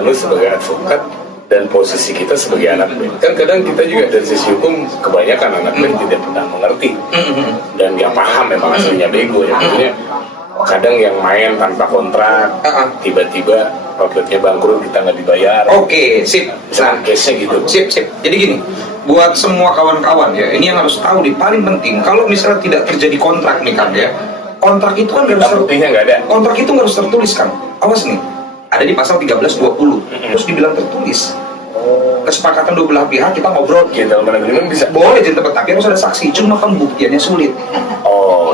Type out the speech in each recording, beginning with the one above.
jabatan lu sebagai advokat dan posisi kita sebagai anak band. Kan kadang kita juga dari sisi hukum kebanyakan anak band tidak pernah mengerti dan nggak paham memang aslinya bego ya. Maksudnya kadang yang main tanpa kontrak, tiba-tiba outletnya bangkrut, kita nggak dibayar. Oke, sip. Nah, case-nya gitu. Sip. Jadi gini, buat semua kawan-kawan ya, ini yang harus tahu nih, paling penting, kalau misalnya tidak terjadi kontrak nih kan ya, kontrak itu kan nggak ada. Kontrak itu nggak harus tertulis kan. Awas nih, ada di pasal 1320, terus dibilang tertulis. Kesepakatan dua belah pihak, kita ngobrol. Gentleman agreement bisa? Boleh gentleman, tapi harus ada saksi. Cuma pembuktiannya sulit.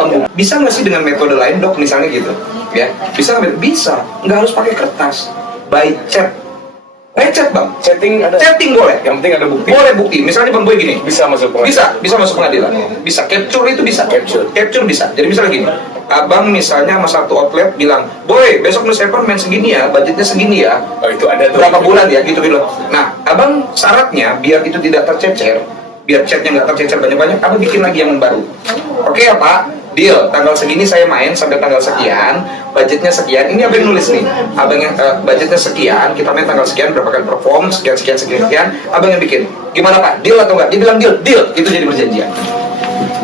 Ya. Bisa nggak sih dengan metode lain, Dok, misalnya gitu? Ya, bisa nggak? Bisa. Nggak harus pakai kertas. By chat. Chat, Bang. Chatting boleh. Yang penting ada bukti. Boleh bukti. Misalnya Bang Boy gini. Bisa masuk pengadilan. Bisa masuk pengadilan. Bisa. Capture itu bisa. Capture bisa. Jadi misalnya gini. Abang misalnya sama satu outlet bilang, Boy, besok newspaper main segini ya, budgetnya segini ya. Oh, itu ada tuh. Berapa bulan ya, gitu. Nah, abang syaratnya biar itu tidak tercecer, biar chatnya nggak tercecer banyak-banyak, abang bikin lagi yang baru. Oke ya Pak, deal. Tanggal segini saya main sampai tanggal sekian, budgetnya sekian. Ini abang nulis nih, abang yang budgetnya sekian, kita main tanggal sekian, berapa kali perform, sekian. Abang yang bikin. Gimana Pak? Deal atau enggak? Dia bilang deal. Itu jadi perjanjian.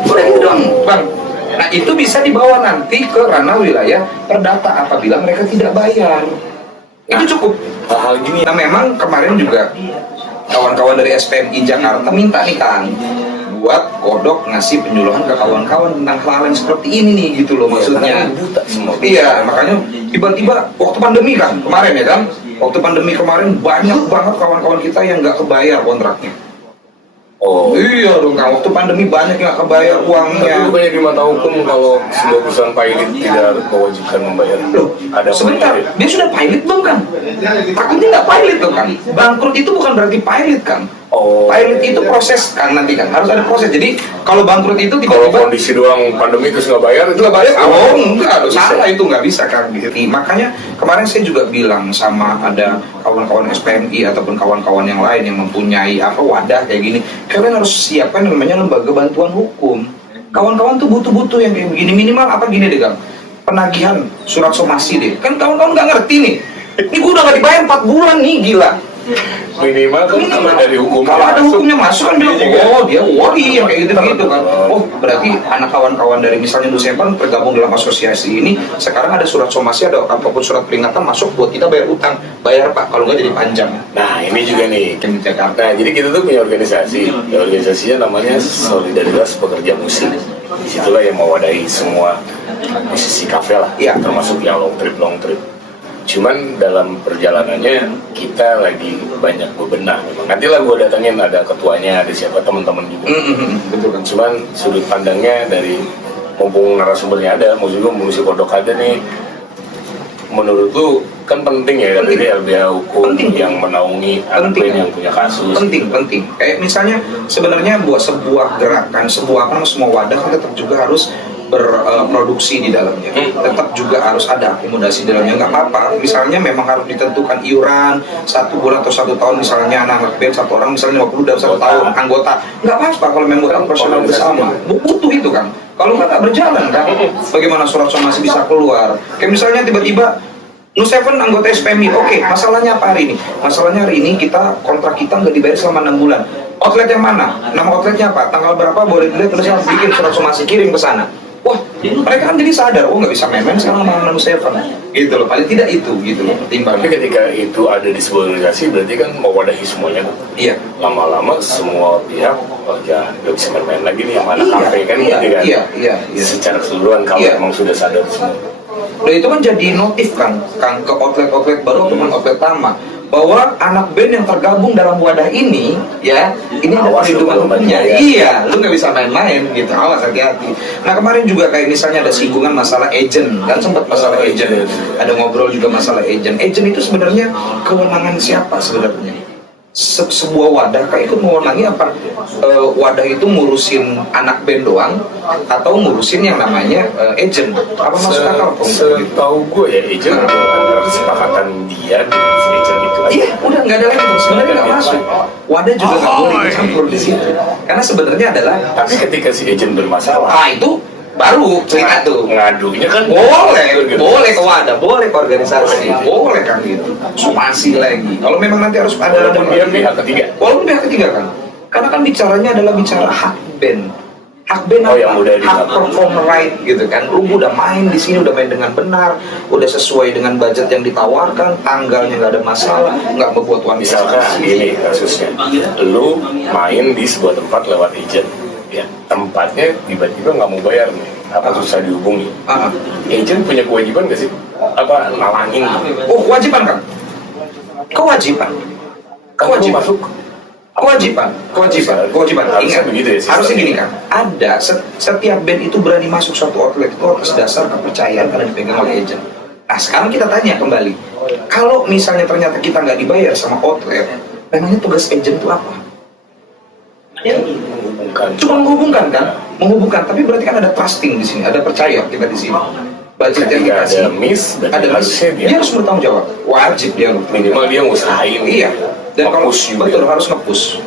Udah gitu dong, Bang. Nah itu bisa dibawa nanti ke ranah wilayah perdata apabila mereka tidak bayar. Itu cukup. Hal gini. Nah memang kemarin juga kawan-kawan dari SPMI Jakarta minta nih kan, buat kodok ngasih penyuluhan ke kawan-kawan tentang hal yang seperti ini nih gitu loh maksudnya. Iya, makanya tiba-tiba waktu pandemi kan kemarin ya kan, waktu pandemi kemarin banyak banget kawan-kawan kita yang nggak kebayar kontraknya. Oh iya dong Kang, waktu pandemi banyak yang nggak kebayar uangnya. Tapi bukannya di mata hukum kalau sebuah perusahaan pilot tidak mewajibkan membayar? Loh, ada sebentar, dia sudah pilot belum kan? Takutnya nggak pilot dong kan? Bangkrut itu bukan berarti pilot kan? Pilot itu proses kan nanti kan, harus ada proses. Jadi kalau bangkrut itu kalau tiba-tiba kondisi doang pandemi terus nggak bayar, itu nggak bayar? enggak, salah itu nggak bisa kan gitu. Makanya kemarin saya juga bilang sama ada kawan-kawan SPMI ataupun kawan-kawan yang lain yang mempunyai wadah kayak gini, kalian harus siapkan namanya lembaga bantuan hukum. Kawan-kawan tuh butuh yang kayak begini, minimal gini deh Kang, penagihan surat somasi deh. Kan kawan-kawan nggak ngerti nih, ini gue udah nggak dibayar 4 bulan nih, gila. Minimal kan kalau dari hukum, kalau ada hukumnya masuk kan bilang, dia worry yang kayak gitu kan. Berarti anak kawan-kawan dari misalnya Nusantara tergabung dalam asosiasi ini, sekarang ada surat somasi, ada apapun surat peringatan masuk buat kita bayar utang, bayar Pak, kalau nggak jadi panjang. Nah ini juga nih di Jakarta. Nah jadi kita tuh punya organisasinya namanya Solidaritas Pekerja Musik. Disitulah yang mewadahi semua musisi kafe lah, termasuk yang long trip. Cuman dalam perjalanannya kita lagi banyak bebenah. Nantilah gue datangin, ada ketuanya, ada siapa, teman-teman juga. Betul kan. Cuman sudut pandangnya dari mumpung narasumbernya ada, mau juga musik kodok ada nih. Menurut lu kan penting ya dari LBH hukum yang menaungi anak yang punya kasus. Penting. Kayak misalnya sebenarnya buat sebuah gerakan, semua wadah kan tetap juga harus berproduksi di dalamnya, tetap juga harus ada akomodasi di dalamnya, nggak apa-apa. Misalnya memang harus ditentukan iuran 1 bulan atau 1 tahun, misalnya anak band 1 orang misalnya 50 dan 1 tahun anggota, nggak apa-apa kalau memang profesional bersama, butuh itu kan. Kalau nggak berjalan kan, bagaimana surat somasi bisa keluar? Kayak misalnya tiba-tiba Seven anggota SPMI, oke, masalahnya apa hari ini? Masalahnya hari ini kontrak kita nggak dibayar selama 6 bulan. Outlet yang mana? Nama outletnya apa? Tanggal berapa? Boleh dilihat, terus bikin surat somasi, kirim ke sana. Wah, mereka kan jadi sadar, nggak bisa main-main sekarang sama Seven, gitu loh. Paling tidak itu, gitu loh. Tapi ketika itu ada di sebuah organisasi, berarti kan mewadahi semuanya. Iya. Lama-lama semua pihak, nggak bisa main-main lagi nih, yang mana kafe kan, Iya. Secara keseluruhan kalau memang sudah sadar semua. Nah itu kan jadi notif kan ke outlet-outlet baru ataupun outlet lama, bahwa anak band yang tergabung dalam wadah ini ya, ini ada perlindungan hukumnya. Iya, lu nggak bisa main-main gitu, awas hati-hati. Nah kemarin juga kayak misalnya ada singgungan masalah agent, kan sempat masalah agent, ada ngobrol juga masalah agent. Agent itu sebenarnya kewenangan siapa sebenarnya? Sebuah wadah kayak ikut mewenangi apa? Wadah itu ngurusin anak band doang atau ngurusin yang namanya agent? Apa masuk akal? Setahu gue ya agent antara kesepakatan dia dengan si agent itu. Iya, udah nggak ada lagi, sebenarnya nggak masuk. Wadah juga nggak boleh campur di situ, karena sebenarnya adalah. Tapi ketika si agent bermasalah, itu baru cerita tuh. Ngadunya kan boleh ke wadah, boleh ke organisasi, boleh kan gitu. Somasi lagi. Kalau memang nanti harus ada dia pihak ketiga. Walaupun pihak ketiga kan, karena kan bicaranya adalah bicara hak band. Hak band yang udah hak perform right gitu kan. Lu udah main di sini, udah main dengan benar, udah sesuai dengan budget yang ditawarkan, tanggalnya nggak ada masalah, nggak membuat uang. Misalkan ini kasusnya, lu main di sebuah tempat lewat agent, ya tempatnya tiba-tiba nggak mau bayar nih, apa susah dihubungi. Agent punya kewajiban nggak sih? Apa nalangin? Oh, kewajiban kan? Kewajiban. Masuk. Kewajiban. Harusnya Ingat, begitu ya, harusnya gini kan. Ada setiap band itu berani masuk suatu outlet itu atas dasar kepercayaan karena dipegang oleh agent. Nah, sekarang kita tanya kembali, kalau misalnya ternyata kita nggak dibayar sama outlet, memangnya tugas agent itu apa? Cuma menghubungkan kan? Menghubungkan, tapi berarti kan ada trusting di sini, ada percaya kita di sini. Budget yang dikasih, ada miss, dia harus bertanggung jawab, wajib dia minimal dia ngusahain. Iya. Dan kalau betul harus nge-push.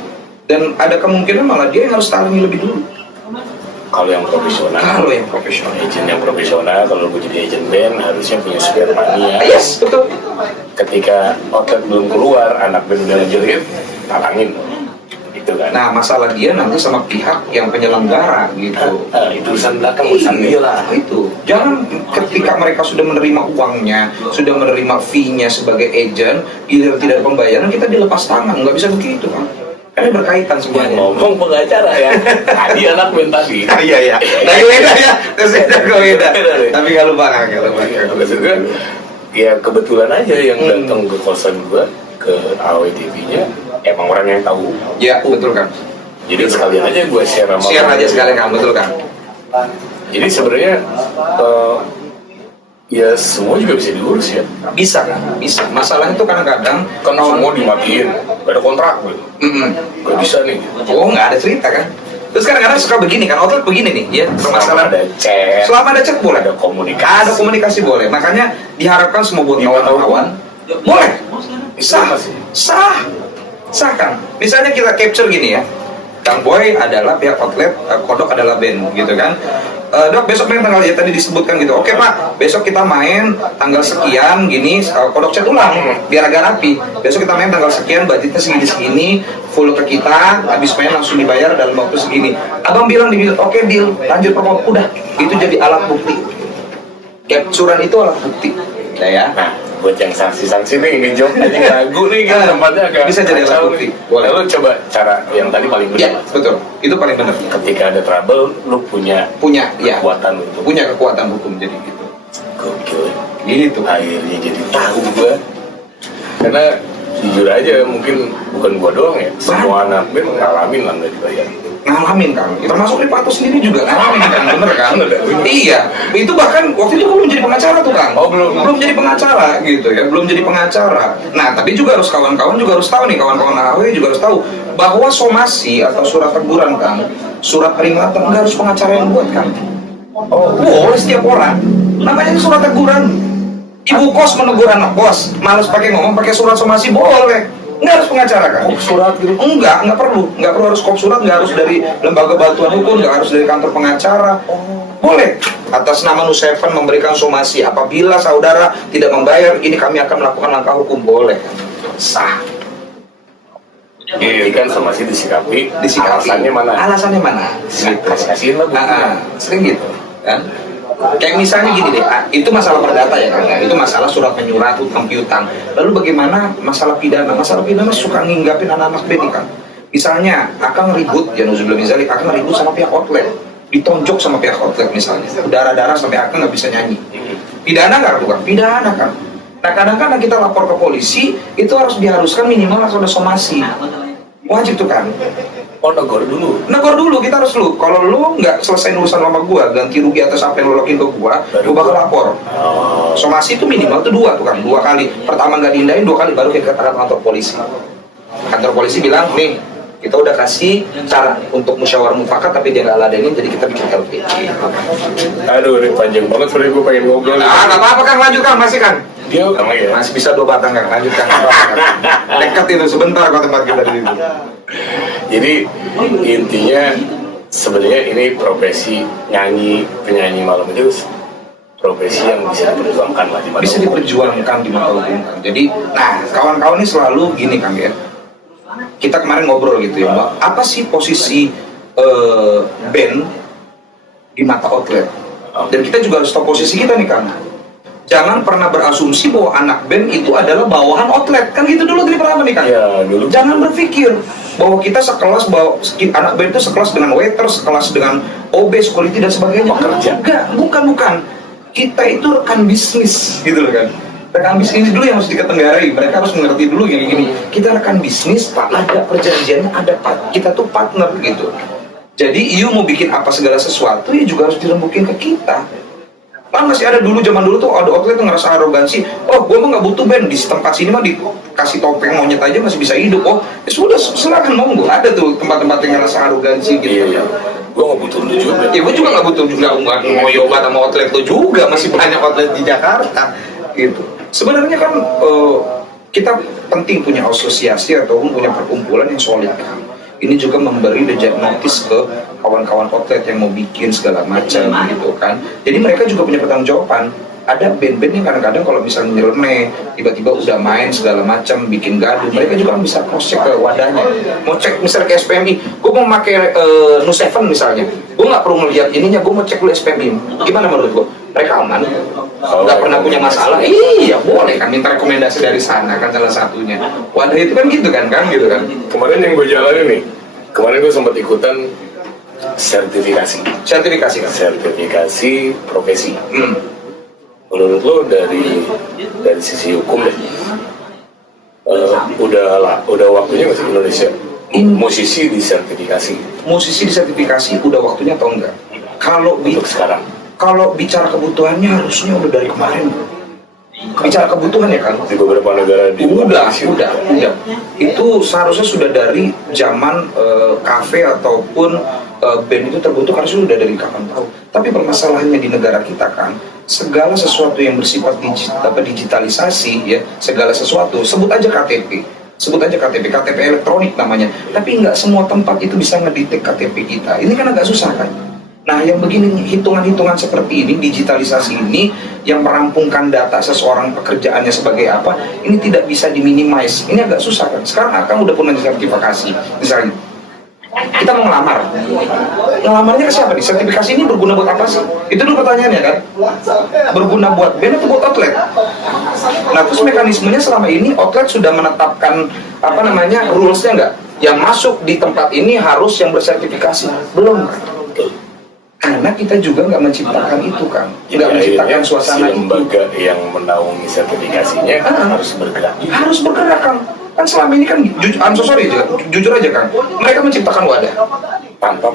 Dan ada kemungkinan malah dia yang harus talami lebih dulu. Kalau yang profesional, agent yang profesional, kalau gue jadi agent band harusnya punya spare money ya. Yes, betul. Ketika outlet belum keluar, anak band udah ngejerit, talangin. Gitu kan. Nah, masalah dia nanti sama pihak yang penyelenggara gitu. Itu urusan belakang, urusan dia lah. Itu. Jangan ketika mereka sudah menerima uangnya, sudah menerima fee-nya sebagai agent, giliran tidak ada pembayaran, kita dilepas tangan. Nggak bisa begitu kan. Karena berkaitan semuanya. Ngomong pengacara ya. Tadi anak band tadi. Iya. Dari beda ya. Beda. Tapi kalau lupa ya kebetulan aja yang datang ke kosan gua ke AWTV-nya emang orang yang tahu. Ya, betul kan. Jadi sekalian aja gue share aja sekalian kan, betul kan. Jadi sebenarnya ya semua juga bisa diurus ya. Bisa kan, bisa. Masalahnya itu kadang-kadang kan semua dimatiin, gak ada kontrak gitu. Gak bisa nih. Oh, nggak ada cerita kan. Terus kadang-kadang suka begini kan, outlet begini nih, ya. Selama ada chat. Selama ada chat boleh. Ada komunikasi. Ada komunikasi boleh. Makanya diharapkan semua buat kawan-kawan boleh. Sah kan. Misalnya kita capture gini ya. Kang Boy adalah pihak outlet, Kodok adalah band gitu kan. Dok, besok main tanggal ya tadi disebutkan gitu. Oke Pak, besok kita main tanggal sekian gini, Kodok chat ulang biar agak rapi. Besok kita main tanggal sekian, budgetnya segini-segini, full ke kita, habis main langsung dibayar dalam waktu segini. Abang bilang di oke deal, lanjut perform, udah. Itu jadi alat bukti. Capturean itu alat bukti. Ya. Nah, buat yang sanksi-sanksi nih, ini Jom aja ragu nih kan tempatnya agak bisa jadi alat bukti. Boleh lu coba cara yang tadi paling benar. Ya, betul. Itu paling benar. Ketika ada trouble, lu punya kekuatan untuk punya kekuatan hukum jadi gitu. Gokil. Gitu. Akhirnya jadi tahu gua. Karena jujur aja mungkin bukan gua doang ya. Semua anak band ngalamin lah nggak dibayar. Ngalamin kan, termasuk Ripato sendiri juga ngalamin kan, bener kan? Iya, itu bahkan waktu itu belum jadi pengacara tuh kan? Oh belum jadi pengacara gitu ya, belum jadi pengacara. Nah tapi juga harus kawan-kawan juga harus tahu nih, kawan-kawan AW juga harus tahu bahwa somasi atau surat teguran kan, surat peringatan nggak harus pengacara yang buat kan? Oh boleh setiap orang, namanya surat teguran. Ibu kos menegur anak kos, males pakai ngomong pakai surat somasi boleh. Nggak harus pengacara kan? Surat gitu? Nggak perlu harus kop surat, nggak harus dari lembaga bantuan hukum, nggak harus dari kantor pengacara. Boleh atas nama Nuseven memberikan somasi apabila saudara tidak membayar, ini kami akan melakukan langkah hukum, boleh. Sah. Jadi kan somasi disikapi. Alasannya mana? Kasih lah. Sering gitu kan? Kayak misalnya gini deh, itu masalah perdata ya kan, itu masalah surat menyurat, hutang piutang. Lalu bagaimana masalah pidana? Masalah pidana suka nginggapin anak-anak band kan. Misalnya, Akang ribut, ya Nuzubillah Mizalik, Akang ribut sama pihak outlet, ditonjok sama pihak outlet misalnya, darah-darah sampai Akang nggak bisa nyanyi. Pidana nggak bukan? Pidana kan. Nah kadang-kadang kita lapor ke polisi, itu harus diharuskan minimal harus ada somasi. Wajib tuh kan. Oh, negor dulu, kita harus lu. Kalau lu nggak selesai urusan sama gua, ganti rugi atas apa yang lu lakuin ke gua bakal lapor. Somasi itu minimal tuh 2 tuh kan, 2 kali. Pertama nggak diindahin, 2 kali baru kita katakan kantor polisi. Kantor polisi bilang, nih kita udah kasih cara untuk musyawarah mufakat tapi dia nggak ladenin, jadi kita bikin LPG. Aduh, ini panjang banget sebenarnya gue pengen ngobrol. Nggak apa-apa kan, lanjutkan masih kan. Dia masih bisa 2 batang kan, lanjutkan. Dekat itu sebentar kok tempat kita di situ. Jadi intinya sebenarnya ini profesi penyanyi malam itu profesi yang bisa diperjuangkan lah di mata bisa umum. diperjuangkan di mata umum kan. Jadi, nah kawan-kawan ini selalu gini kan ya. Kita kemarin ngobrol gitu ya, Mbak. Apa sih posisi band di mata outlet? Dan kita juga harus tahu posisi kita nih kan. Jangan pernah berasumsi bahwa anak band itu adalah bawahan outlet. Kan gitu dulu dari pertama nih kan. Ya, dulu. Jangan berpikir bahwa kita sekelas, bahwa anak band itu sekelas dengan waiter, sekelas dengan OB, security dan sebagainya. Enggak, bukan. Kita itu rekan bisnis gitu loh kan. Rekan bisnis dulu yang harus diketenggarai. Mereka harus mengerti dulu gini. Kita rekan bisnis, ada perjanjiannya, kita tuh partner gitu. Jadi you mau bikin apa segala sesuatu ya juga harus dirembukin ke kita. Kan masih ada dulu, zaman dulu tuh ada outlet yang ngerasa arogansi. Oh, gue mah nggak butuh band, di tempat sini mah dikasih topeng monyet aja masih bisa hidup. Oh, ya sudah, silakan monggo. Ada tuh tempat-tempat yang ngerasa arogansi gitu. Iya. Gue nggak butuh lu juga. Ya gue juga nggak butuh juga mau yoga sama outlet tuh juga, masih banyak outlet di Jakarta gitu. Sebenarnya kan kita penting punya asosiasi ataupun punya perkumpulan yang solid kan. Ini juga memberi notice ke kawan-kawan outlet yang mau bikin segala macam gitu kan. Jadi mereka juga punya pertanggungjawaban. Ada band-band yang kadang-kadang kalau misalnya nyeleneh, tiba-tiba udah main segala macam, bikin gaduh, mereka juga bisa cross check ke wadahnya. Mau cek misalnya ke SPMI, gue mau pakai Nu 7 misalnya, gue nggak perlu melihat ininya, gue mau cek dulu SPMI. Gimana menurut gue? Mereka aman, nggak pernah punya masalah. Iya, boleh kan minta rekomendasi dari sana kan salah satunya. Wadah itu kan gitu kan gitu kan. Kemarin yang gue jalanin nih, kemarin gue sempat ikutan sertifikasi Sertifikasi kan. sertifikasi profesi. Menurut lo dari sisi hukum deh, udah waktunya nggak sih Indonesia musisi disertifikasi? Musisi disertifikasi udah waktunya atau enggak? Kalau Untuk sekarang kalau bicara kebutuhannya harusnya udah dari kemarin. Bicara kebutuhan ya kan? di beberapa negara di luar Indonesia Udah. Itu seharusnya sudah dari zaman kafe ataupun band itu terbentuk, harusnya udah dari kapan tahu. Tapi permasalahannya di negara kita kan, segala sesuatu yang bersifat digitalisasi ya, segala sesuatu, sebut aja KTP, KTP elektronik namanya. Tapi nggak semua tempat itu bisa ngedetek KTP kita. Ini kan agak susah kan? Nah, yang begini, hitungan-hitungan seperti ini, digitalisasi ini, yang merampungkan data seseorang pekerjaannya sebagai apa, ini tidak bisa diminimize. Ini agak susah kan? Sekarang akan udah punya sertifikasi, misalnya. Kita mau ngelamar. Ngelamarnya ke siapa nih? Sertifikasi ini berguna buat apa sih? Itu dulu pertanyaannya kan? Berguna buat band atau buat outlet? Nah, terus mekanismenya selama ini outlet sudah menetapkan rulesnya nggak? Yang masuk di tempat ini harus yang bersertifikasi. Belum kan? Karena kita juga nggak menciptakan itu kan, nggak menciptakan suasana si lembaga yang menaungi sertifikasinya harus bergerak kan selama ini kan jujur aja kan, mereka menciptakan wadah tanpa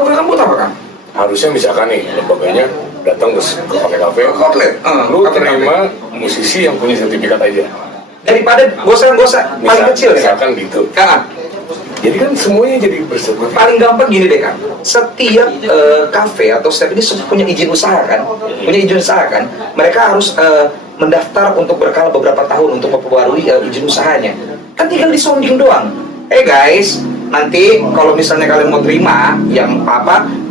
pergerakan buat apa kan? Harusnya misalkan nih lembaganya datang ke kafe outlet, lu terima musisi yang punya sertifikat aja daripada gosa paling kecil ya misalkan gitu. Jadi kan semuanya jadi bersertifikat. Paling gampang gini deh kan, setiap kafe atau setiap ini punya izin usaha kan, mereka harus mendaftar untuk berkala beberapa tahun untuk memperbarui izin usahanya. Kan tinggal disonding doang. Guys, nanti kalau misalnya kalian mau terima yang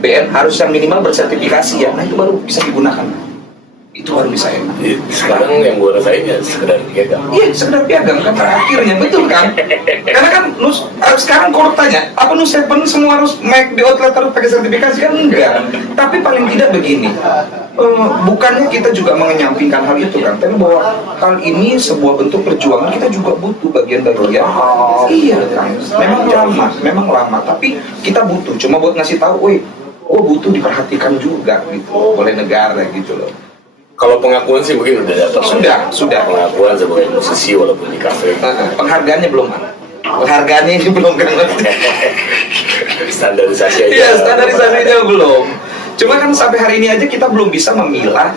BN harus yang minimal bersertifikasi ya, nah itu baru bisa digunakan. Itu baru bisa enak. Sekarang yang gue rasain ya sekedar piagam. Iya, sekedar piagam kan akhirnya, betul kan? Karena kan sekarang kalau tanya, apa Nu 7 semua harus make di outlet harus pakai sertifikasi kan? Enggak. Tapi paling tidak begini, bukannya kita juga mengenyampingkan hal itu kan, tapi bahwa hal ini sebuah bentuk perjuangan, kita juga butuh bagian-bagian. Iya kan, memang lama, tapi kita butuh. Cuma buat ngasih tahu, butuh diperhatikan juga gitu oleh negara gitu loh. Kalau pengakuan sih mungkin udah datang. Sudah. Pengakuan sebagai musisi walaupun di kafe. Penghargaannya belum. Penghargaannya ini belum kan. Standarisasi aja. Iya, standarisasinya belum. Cuma kan sampai hari ini aja kita belum bisa memilah.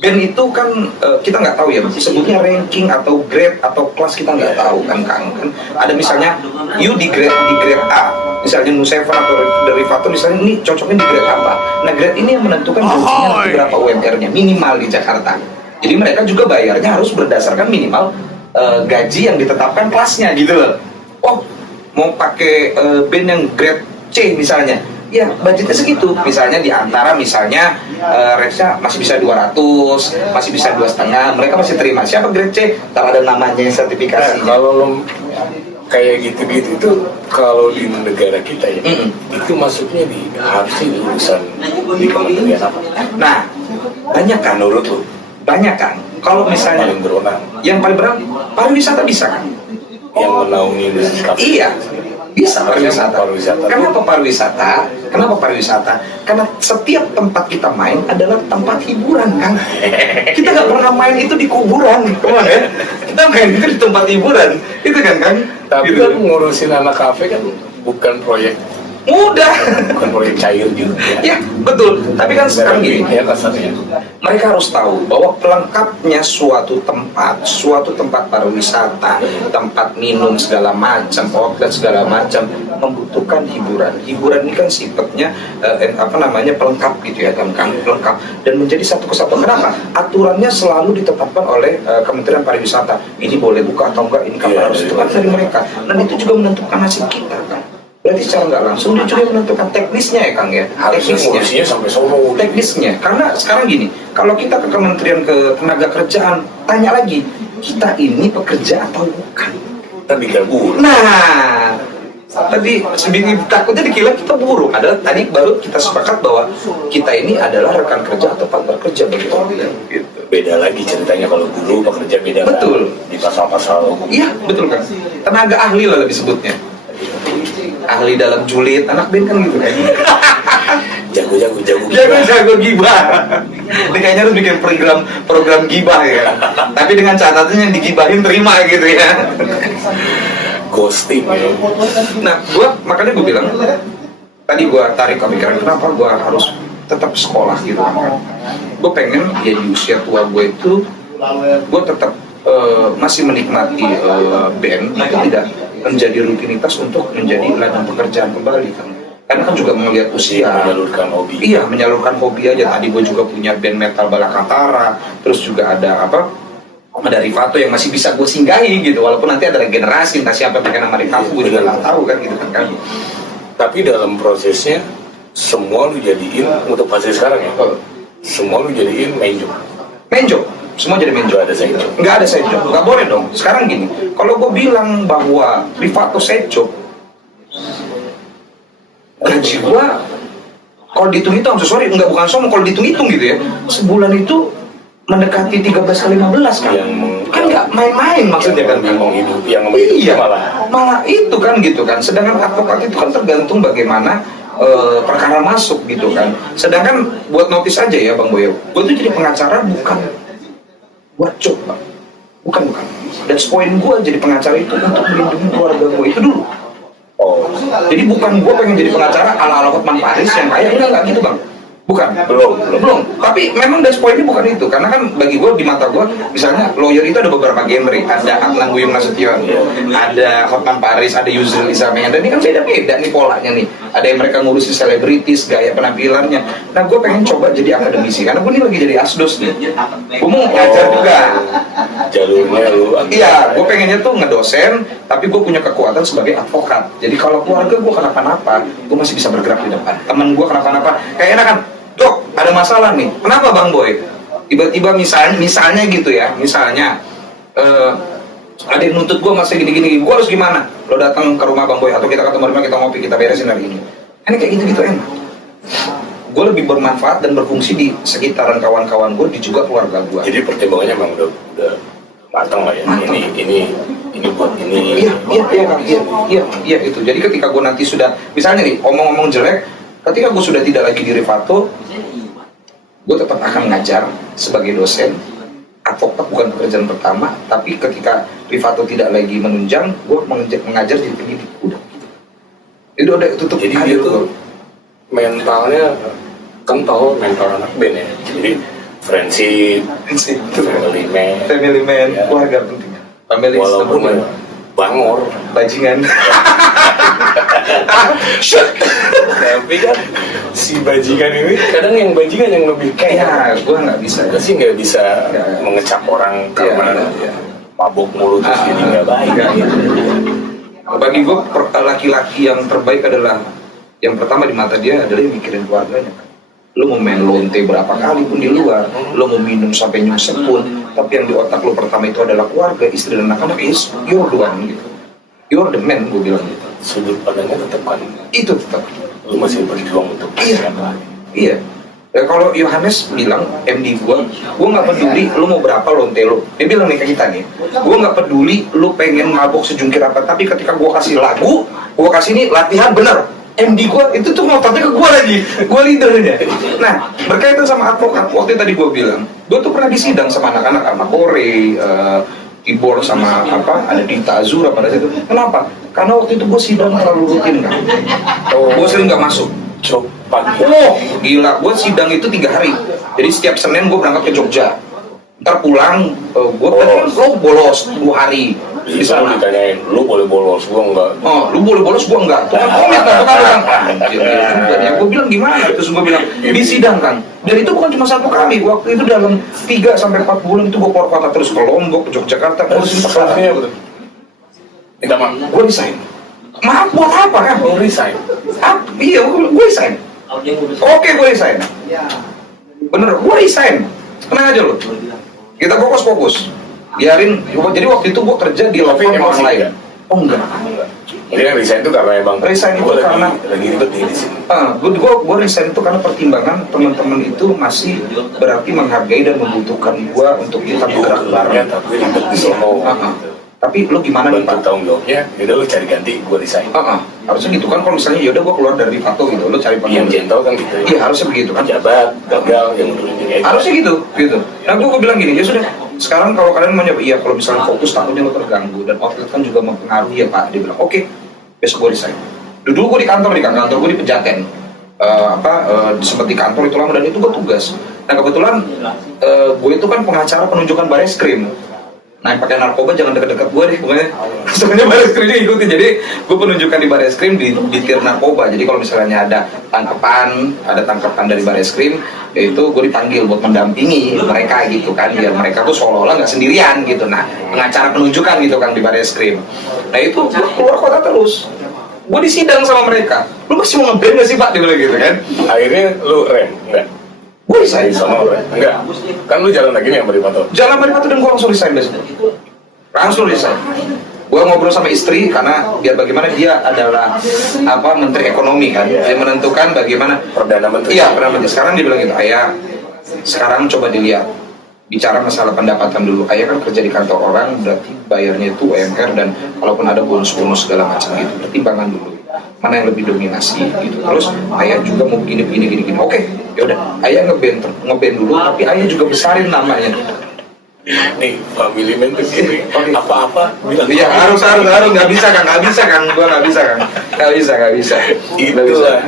Band itu kan kita nggak tahu ya, sebutnya ranking atau grade atau kelas kita nggak tahu kan. Ada misalnya you di grade A, misalnya Nu 7 atau Derivator misalnya ini cocoknya di grade apa. Nah grade ini yang menentukan gajinya nanti berapa UMR-nya minimal di Jakarta. Jadi mereka juga bayarnya harus berdasarkan minimal gaji yang ditetapkan kelasnya gitu loh. Oh mau pakai band yang grade C misalnya, ya budgetnya segitu. Misalnya di antara misalnya range-nya masih bisa 200, masih bisa 2,5, mereka masih terima. Siapa grade C? Kalau ada namanya yang sertifikasinya. Kalau lo kayak gitu-gitu itu kalau di negara kita ya, itu masuknya harusnya di urusan di kementerian apa? Nah, banyak kan Menurut lo? banyak kan. Kalau misalnya Paling berwenang yang paling berat pariwisata bisa kan? yang menaungi bisnis kafe. Iya, bisa pariwisata. Pariwisata. Kenapa pariwisata? Kenapa pariwisata? Karena setiap tempat kita main adalah tempat hiburan kan. Kita nggak pernah main itu di kuburan, teman ya. Kita main itu di tempat hiburan, itu kan? Tapi Gitu. kan ngurusin anak kafe kan bukan proyek Mudah. cair juga. Ya, betul. Tapi kan sekarang gini, ya kasarnya. mereka harus tahu bahwa pelengkapnya suatu tempat pariwisata, tempat minum segala macam, outlet segala macam membutuhkan hiburan. Hiburan ini kan sifatnya pelengkap gitu ya kan, pelengkap dan menjadi satu kesatuan. Kenapa? Aturannya selalu ditetapkan oleh Kementerian Pariwisata. Ini boleh buka atau enggak, ini kapan harus itu kan dari mereka. Dan itu juga menentukan nasib kita kan. Berarti secara nggak langsung dia juga menentukan teknisnya ya Kang ya, Harusnya ngurusinnya sampai Solo. teknisnya. Karena sekarang gini, kalau kita ke Kementerian Ketenagakerjaan tanya lagi, kita ini pekerja atau bukan? Tadi gabung. Nah, tadi sedikit takutnya dikira kita buruh. Adalah tadi baru kita sepakat bahwa kita ini adalah rekan kerja atau partner kerja bagi orang. Gitu. Beda lagi ceritanya kalau dulu pekerja beda. Betul. Kan? Di pasal-pasal hukum. Iya, betul kan. Tenaga ahli lah lebih sebutnya. Ahli dalam julid, anak band kan gitu kan. Jago gibah. Ini kayaknya harus bikin program gibah ya. Tapi dengan catatan yang digibahin terima gitu ya. Ghosting ya. Nah, makanya gue bilang tadi gue tarik pemikiran kenapa gue harus tetap sekolah gitu kan. Gue pengen ya di usia tua gue itu gue tetap masih menikmati band, tapi tidak menjadi rutinitas untuk menjadi ladang pekerjaan kembali kan. Karena kan juga melihat usia, menyalurkan hobi. Iya, menyalurkan hobi aja. Tadi gue juga punya band metal Balakatara, terus juga ada ada Rivato yang masih bisa gue singgahi gitu, walaupun nanti ada regenerasi, entah siapa pakai nama Rivato gue juga nggak tahu kan gitu kan. Tapi dalam prosesnya semua lu jadiin untuk fase sekarang ya. Semua lu jadiin main job. Semua jadi main job. Nggak ada side job. Nggak ada side job, nggak boleh dong. Sekarang gini, kalau gue bilang bahwa Rivato side job, gaji gue kalau dihitung-hitung, bukan sombong, kalau dihitung-hitung gitu ya, sebulan itu mendekati 13 kali 15 kan. Kan nggak main-main maksudnya kan. Yang iya, malah itu kan gitu kan. Sedangkan advokat itu kan tergantung bagaimana perkara masuk gitu kan. Sedangkan buat notis aja ya Bang Boyo, gue tuh jadi pengacara bukan buat job Bang. Bukan. Dan poin gue jadi pengacara itu untuk melindungi keluarga gue itu dulu. Jadi bukan gue pengen jadi pengacara ala Hotman Paris yang kaya, enggak gitu Bang. Bukan. Belum. Tapi memang das poinnya bukan itu, karena kan bagi gue di mata gue, misalnya lawyer itu ada beberapa genre, ada Adnan Guyung Nasution, ada Hotman Paris, ada Yusril Izzah-Mahendra. Dan ini kan beda-beda nih polanya nih. Ada yang mereka ngurusin selebritis, gaya penampilannya. Nah gue pengen coba jadi akademisi, karena gue ini lagi jadi asdos nih. Gue mau ngajar juga. Jalurnya lu. Iya, gue pengennya tuh ngedosen, tapi gue punya kekuatan sebagai advokat. Jadi kalau keluarga gue kenapa-napa, gue masih bisa bergerak di depan. Temen gue kenapa-napa, kayaknya kan, Dok, ada masalah nih. Kenapa Bang Boy? Tiba-tiba misalnya gitu ya, ada yang nuntut gue masih gini-gini, gue harus gimana? Lo datang ke rumah Bang Boy atau kita ketemu rumah, kita ngopi, kita beresin hari ini. Kan kayak gitu-gitu enak. Gue lebih bermanfaat dan berfungsi di sekitaran kawan-kawan gue, di juga keluarga gue. Jadi pertimbangannya memang udah matang lah ya. Ini buat ini. Iya itu. Jadi ketika gue nanti sudah, misalnya nih, omong-omong jelek, ketika gue sudah tidak lagi di Rivato, gue tetap akan mengajar sebagai dosen. Advokat bukan pekerjaan pertama, tapi ketika Rivato tidak lagi menunjang, gue mengajar jadi pendidik. Udah. Itu udah tutup. Jadi dia tuh mentalnya kental, mental anak band ya. Jadi friendship, family man, ya. Keluarga penting. Family walaupun bangor, bajingan. Tapi kan si bajingan ini kadang yang bajingan yang lebih kayak gue nggak bisa. Gue sih nggak bisa mengecap orang karena mabuk mulu terus jadi nggak baik. Bagi gue laki-laki yang terbaik adalah yang pertama di mata dia adalah yang mikirin keluarganya kan. Lo mau main lonte berapa kali pun di luar, lo mau minum sampai nyungsep pun, tapi yang di otak lo pertama itu adalah keluarga, istri dan anak-anak, is you're the one gitu. You're the man, gue bilang gitu. Sudut pandangnya tetap kan. Itu tetap. Lu masih berjuang untuk siapa? Iya. Ya, kalau Yohanes bilang MD gue nggak peduli lu mau berapa lonte lo. Dia bilang nih ke kita nih, gue nggak peduli lu pengen mabok sejungkir apa, tapi ketika gue kasih lagu, gue kasih nih latihan bener. MD gue itu tuh ngototnya ke gue lagi, gue leadernya. Nah, berkaitan sama advokat, waktu tadi gue bilang, gue tuh pernah disidang sama anak-anak, sama Kore, Tibor sama apa, ada Dita Azura pada situ. Kenapa? Karena waktu itu gue sidang terlalu rutin kan. Gue sering nggak masuk. Cepat. Gila, gue sidang itu 3 hari. Jadi setiap Senin gue berangkat ke Jogja. Ntar pulang, gue kan lo bolos 2 hari. Di sana ditanyain, lu boleh bolos, gua enggak. Oh, lu boleh bolos, gua enggak. Tuh kan komit kan, ya gue bilang gimana? Terus gue bilang, di sidang kan. Dan itu bukan cuma satu kali. Waktu itu dalam 3-4 bulan itu gue keluar kota terus ke Lombok, ke Yogyakarta, ngurusin perkara. Minta maaf. Gue resign. Maaf buat apa kan? Lu resign? Iya, gue resign. Oke, gue resign. Bener, gue resign. Tenang aja lo. Kita fokus. Biarin, jadi waktu itu gue kerja di law firm orang lain. Oh enggak. Jadi yang resign itu karena emang resign itu karena lagi ribet di sini. Gue resign itu karena pertimbangan teman-teman itu masih berarti menghargai dan membutuhkan gue untuk kita bergerak bareng. Tapi ribet di sono. Tapi lo gimana nih Pak? Tanggung jawabnya, yaudah lo cari ganti, gue resign. Harusnya gitu kan, kalau misalnya yaudah gue keluar dari Rifato gitu, lo cari pengganti. Yang gentle kan gitu. Iya harusnya begitu kan. Jabat, gagal, yang mundurin. Harusnya gitu. Nah gue bilang gini, ya sudah. Sekarang kalau kalian mau nyoba, iya kalau misalnya fokus takutnya lo terganggu dan outlet kan juga mempengaruhi ya Pak. Dia bilang, oke, besok gue resign. Dulu gue di kantor gue di Pejaten. Sempat di kantor itu lama dan itu gue tugas. Nah kebetulan gue itu kan pengacara penunjukan Bareskrim. Nah pakai narkoba jangan deket-deket gue deh, pokoknya sebenarnya Bareskrimnya ikutin. Jadi gue penunjukan di Bareskrim di tir narkoba. Jadi kalau misalnya ada tangkapan dari Bareskrim, yaitu gue dipanggil buat mendampingi mereka gitu kan, biar mereka tuh seolah-olah nggak sendirian gitu. Nah pengacara penunjukan gitu kan di Bareskrim. Nah itu gue keluar kota terus. Gue disidang sama mereka. Lu masih mau nge-ban gak sih Pak? Dia bilang gitu kan. Akhirnya lu rem, enggak? Gue resign sama orang. Enggak. Kan lu jalan lagi nih sama Rifato. Jalan sama Rifato dan gue langsung resign besok. Langsung resign. Gue ngobrol sama istri karena biar bagaimana dia adalah menteri ekonomi kan. Dia menentukan bagaimana Perdana Menteri. Iya, Perdana Menteri. Sekarang dia bilang gitu, ayah sekarang coba dilihat. Bicara masalah pendapatan dulu. Ayah kan kerja di kantor orang, berarti bayarnya itu UMR dan kalaupun ada bonus-bonus segala macam gitu. Pertimbangan dulu. Mana yang lebih dominasi gitu. Terus ayah juga mau begini. Oke, yaudah. Ayah ngeband dulu, tapi ayah juga besarin namanya. Nih, family man tuh gini. Apa-apa bilang. Iya, harus nggak bisa kan. Gua nggak bisa. Itulah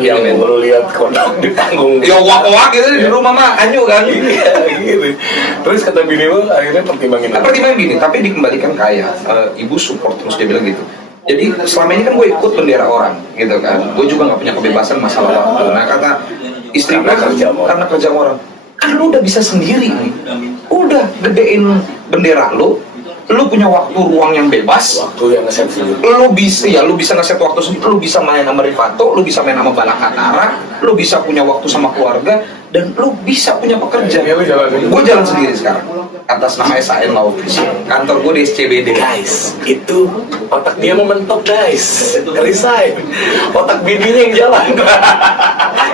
yang lu lihat kodok di panggung. Ya wak gitu di rumah mah anyu kan. Iya, gitu. Terus kata bini lu akhirnya pertimbangin gini, tapi dikembalikan ke ayah. Ibu support terus dia bilang gitu. Jadi selama ini kan gue ikut bendera orang gitu kan. Gue juga nggak punya kebebasan masalah waktu. Nah kata istri gue karena kerja orang. Kan lu udah bisa sendiri nih. Udah gedein bendera lu punya waktu ruang yang bebas. Waktu yang nge-set sendiri. Lu bisa nge-set waktu sendiri. Lu bisa main sama Rifato, lu bisa main sama Balakatara, lu bisa punya waktu sama keluarga, dan lu bisa punya pekerjaan. Gue jalan sendiri sekarang. Atas nama SAN Law Office. Kantor gue di SCBD. Guys, itu otak dia mau mentok guys. Resign. Otak bininya yang jalan.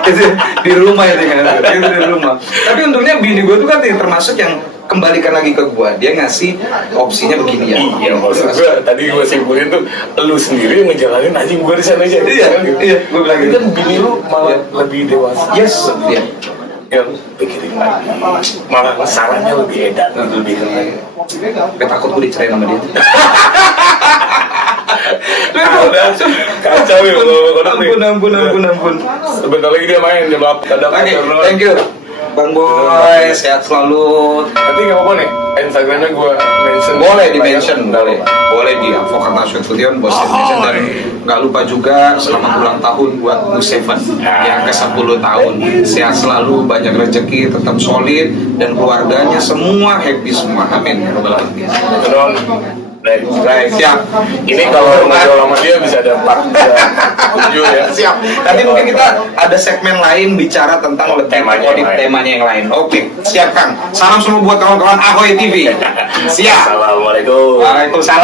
Itu di rumah itu kan. Itu di rumah. Tapi untungnya bini gue tuh kan termasuk yang kembalikan lagi ke gue. Dia ngasih opsinya begini ya. Iya, maksud gue tadi gue simpulin tuh lu sendiri yang ngejalanin anjing gue di sana aja. Iya, gue bilang gitu. Kan bini lu malah lebih dewasa. Yes, iya. Ya, pikirin lagi. Malah salahnya lebih edan, lebih keren. Gue takut gue dicerai sama dia. Kacau ya, ampun. Sebentar lagi dia main, jam 8. Oke, thank you. Bang Boy, sehat selalu. Nanti nggak apa-apa nih, Instagramnya gue mention. Boleh di mention, boleh di Advokat Nasution Sution, bos mention. Dan nggak lupa juga selamat ulang tahun buat Museven yang ke-10 tahun. Sehat selalu, banyak rezeki, tetap solid, dan keluarganya semua happy semua. Amin. Baik, Siap. Ini kalau ngobrol sama dia bisa ada 4 7 ya. Siap. Nanti mungkin kita ada segmen lain bicara tentang lebih temanya yang lain. Oke, siap Kang. Salam semua buat kawan-kawan Ahoy TV. Siap. Assalamualaikum. Waalaikumsalam.